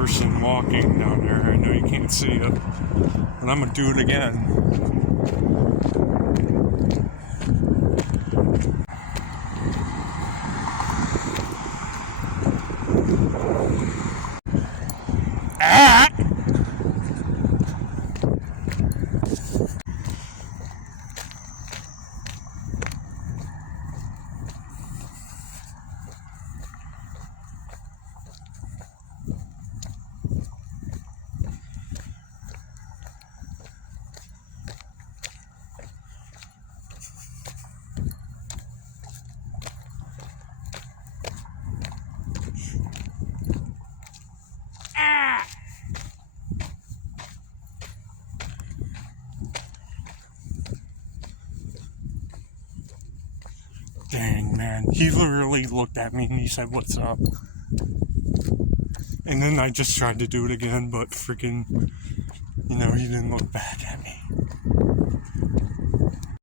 person walking down there. I know you can't see it, but I'm gonna do it again. Ah! Dang, man. He literally looked at me and he said, "What's up?" And then I just tried to do it again, but freaking, he didn't look back at me.